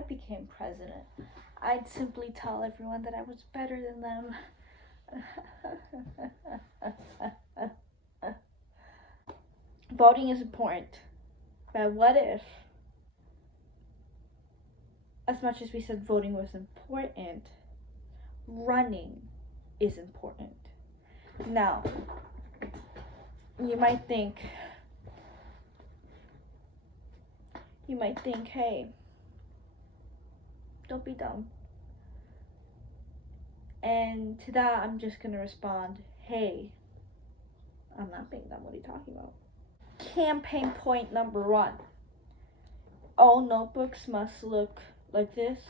I became president, I'd simply tell everyone that I was better than them. Voting is important, but what if, as much as we said voting was important, running is important? Now, you might think, hey, don't be dumb. And to that, I'm just gonna respond, hey, I'm not being dumb. What are you talking about? Campaign point number 1. All notebooks must look like this,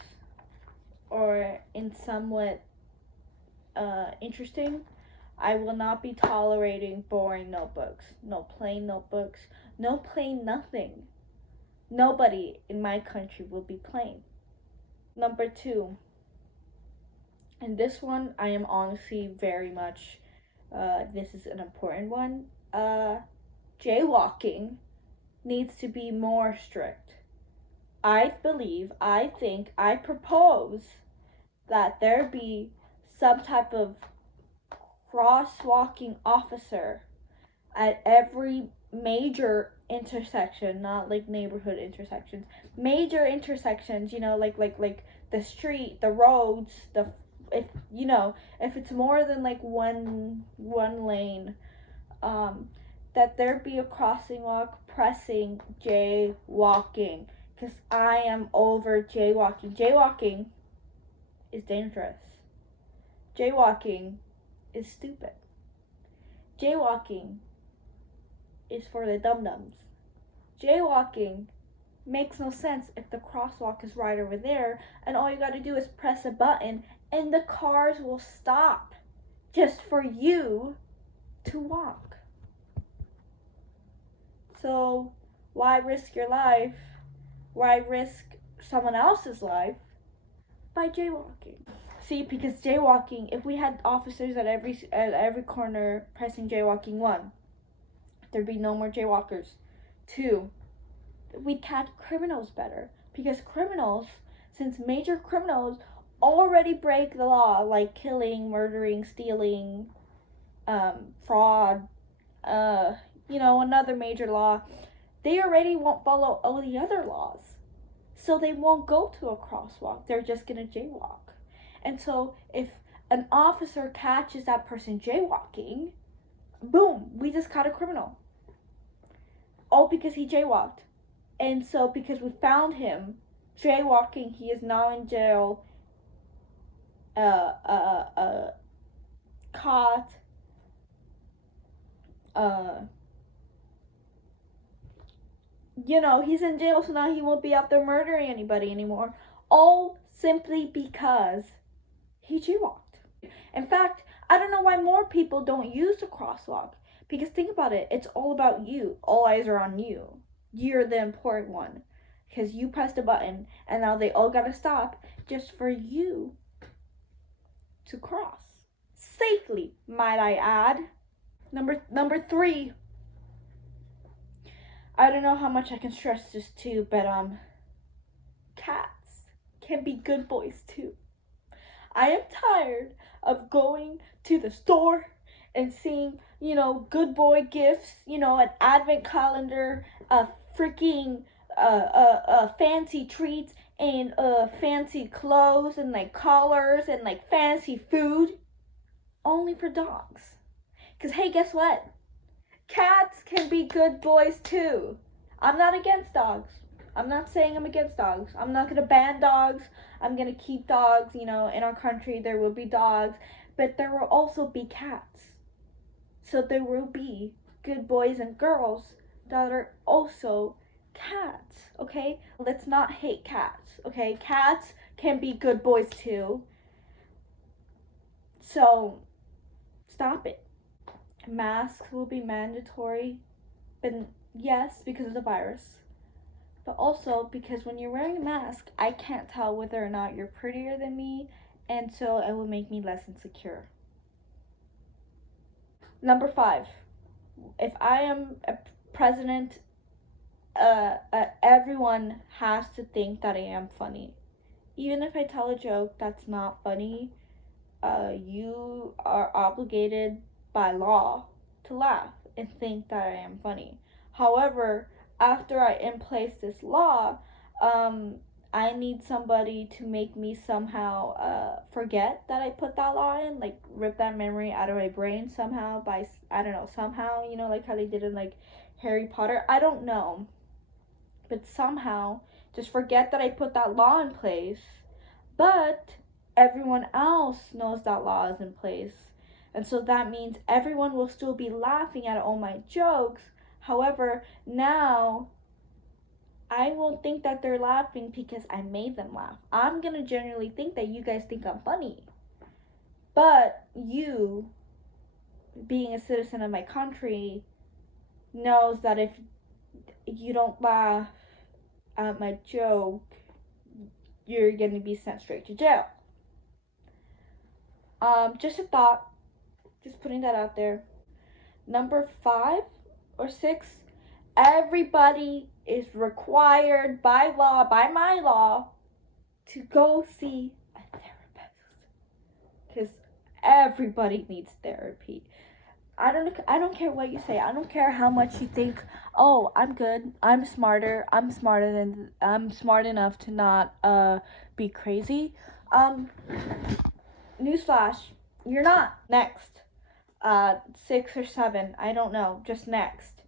or in somewhat interesting. I will not be tolerating boring notebooks. No plain notebooks. No plain nothing. Nobody in my country will be plain. Number 2. And this one, I am honestly very much, this is an important one. Jaywalking needs to be more strict. I propose that there be some type of crosswalking officer at every major intersection, not like neighborhood intersections, major intersections, like the street, the roads, if it's more than like one lane, that there be a crosswalk pressing jaywalking, because I am over jaywalking. Jaywalking is dangerous. Jaywalking is stupid. Jaywalking is for the dum-dums. Jaywalking makes no sense if the crosswalk is right over there and all you gotta do is press a button and the cars will stop just for you to walk. So why risk your life? Why risk someone else's life by jaywalking? See, because jaywalking, if we had officers at every corner pressing jaywalking, 1, there'd be no more jaywalkers. 2, we'd catch criminals better, because criminals, since major criminals already break the law, like killing, murdering, stealing, fraud, another major law, they already won't follow all the other laws. So they won't go to a crosswalk. They're just gonna jaywalk. And so if an officer catches that person jaywalking, boom, we just caught a criminal. All because he jaywalked. And so because we found him jaywalking, he is now in jail, caught, he's in jail, so now he won't be out there murdering anybody anymore. All simply because he jaywalked. In fact, I don't know why more people don't use the crosswalk. Because think about it, it's all about you. All eyes are on you. You're the important one. Because you pressed a button, and now they all gotta stop just for you to cross. Safely, might I add. Number 3. I don't know how much I can stress this too, but cats can be good boys too. I am tired of going to the store and seeing, good boy gifts, an advent calendar, freaking fancy treats, and fancy clothes, and like collars, and like fancy food, only for dogs. Because hey, guess what? Cats can be good boys too. I'm not against dogs. I'm not saying I'm against dogs. I'm not gonna ban dogs. I'm gonna keep dogs. In our country there will be dogs, but there will also be cats. So there will be good boys and girls that are also cats, okay? Let's not hate cats, okay? Cats can be good boys too. So stop it. Masks will be mandatory, but yes, because of the virus, but also because when you're wearing a mask, I can't tell whether or not you're prettier than me, and so it will make me less insecure. Number 5, if I am a president, everyone has to think that I am funny. even if I tell a joke that's not funny, you are obligated by law to laugh and think that I am funny. However, after I in place this law, um, I need somebody to make me somehow forget that I put that law in, like rip that memory out of my brain somehow by, I don't know, somehow, like how they did in like Harry Potter. I don't know, but somehow just forget that I put that law in place, but everyone else knows that law is in place. And so that means everyone will still be laughing at all my jokes. However, now I won't think that they're laughing because I made them laugh. I'm going to genuinely think that you guys think I'm funny. But you, being a citizen of my country, knows that if you don't laugh at my joke, you're going to be sent straight to jail. Just a thought. Just putting that out there. Number 5 or 6, everybody is required by law, by my law, to go see a therapist. Because everybody needs therapy. I don't care what you say. I don't care how much you think, oh, I'm good. I'm smart enough to not be crazy. Newsflash, you're not. Next. 6 or 7, I don't know, just next.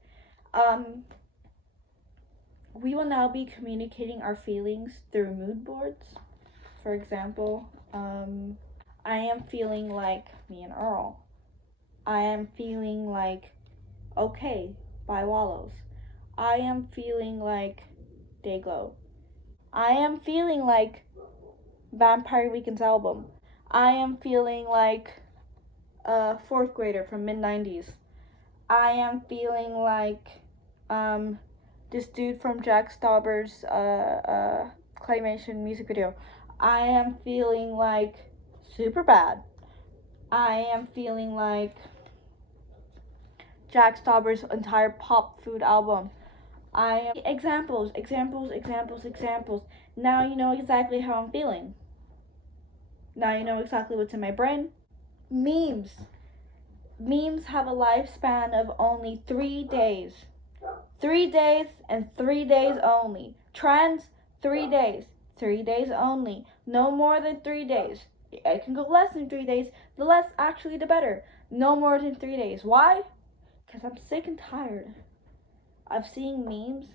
We will now be communicating our feelings through mood boards. For example, I am feeling like me and Earl. I am feeling like Okay by Wallows. I am feeling like Dayglow. I am feeling like Vampire Weekend's album. I am feeling like a 4th grader from mid-90s. I am feeling like this dude from Jack Stauber's claymation music video. I am feeling like Superbad. I am feeling like Jack Stauber's entire pop food album. I am examples. Now you know exactly how I'm feeling. Now you know exactly what's in my brain. Memes have a lifespan of only 3 days. 3 days and 3 days only. Trends, 3 days. 3 days only. No more than 3 days. It can go less than 3 days. The less, actually, the better. No more than 3 days. Why? Because I'm sick and tired of seeing memes,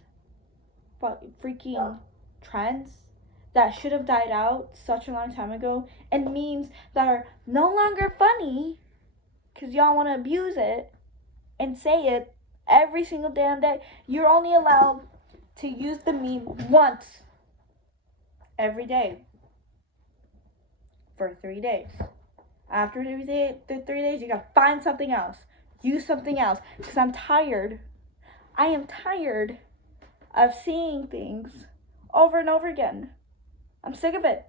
freaking trends that should have died out such a long time ago, and memes that are no longer funny because y'all want to abuse it and say it every single damn day. You're only allowed to use the meme once every day for 3 days. After the 3 days, you gotta find something else. Use something else. Because I'm tired. I am tired of seeing things over and over again. I'm sick of it.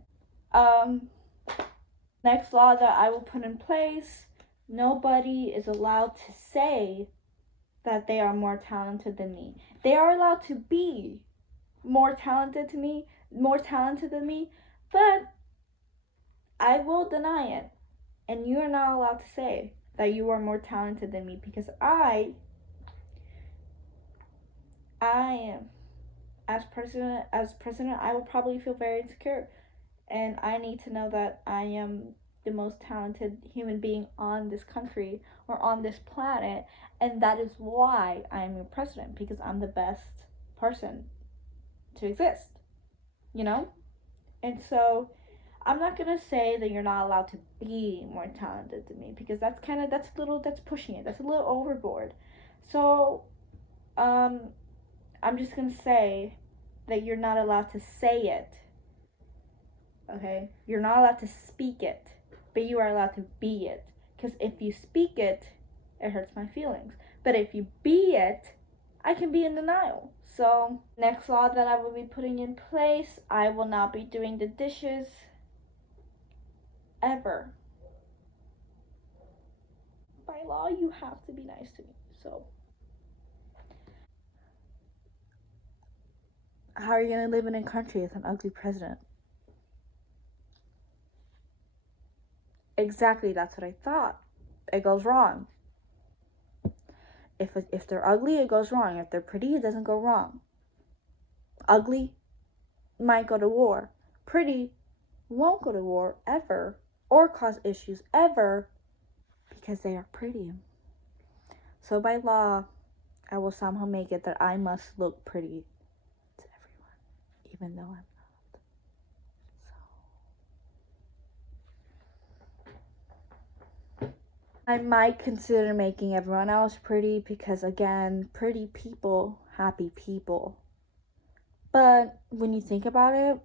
Next law that I will put in place: nobody is allowed to say that they are more talented than me. They are allowed to be more talented than me, but I will deny it. And you are not allowed to say that you are more talented than me, because I am, as president, I will probably feel very insecure. And I need to know that I am the most talented human being on this country or on this planet, and that is why I am your president, because I'm the best person to exist, And so I'm not gonna say that you're not allowed to be more talented than me, because that's pushing it. That's a little overboard. So I'm just gonna say that you're not allowed to say it. Okay? You're not allowed to speak it, but you are allowed to be it. Because if you speak it, it hurts my feelings. But if you be it, I can be in denial. So, next law that I will be putting in place: I will not be doing the dishes ever. By law, you have to be nice to me. So, how are you going to live in a country with an ugly president? Exactly, that's what I thought. It goes wrong. If they're ugly, it goes wrong. If they're pretty, it doesn't go wrong. Ugly might go to war. Pretty won't go to war ever or cause issues ever because they are pretty. So by law, I will somehow make it that I must look pretty to everyone, even though I'm not. I might consider making everyone else pretty because, again, pretty people, happy people. But when you think about it,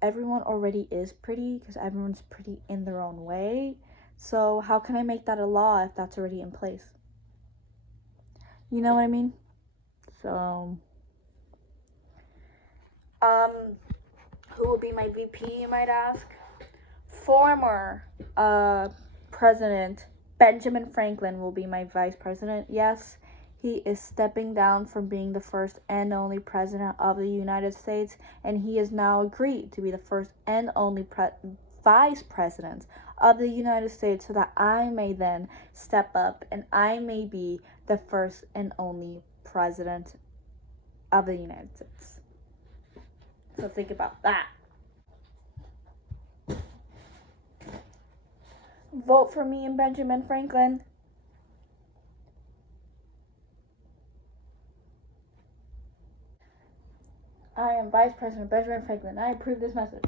everyone already is pretty because everyone's pretty in their own way. So how can I make that a law if that's already in place? You know what I mean? So, who will be my VP, you might ask? Former President Benjamin Franklin will be my vice president. Yes, he is stepping down from being the first and only president of the United States, and he has now agreed to be the first and only vice president of the United States so that I may then step up and I may be the first and only president of the United States. So think about that. Vote for me and Benjamin Franklin. I am Vice President Benjamin Franklin. I approve this message.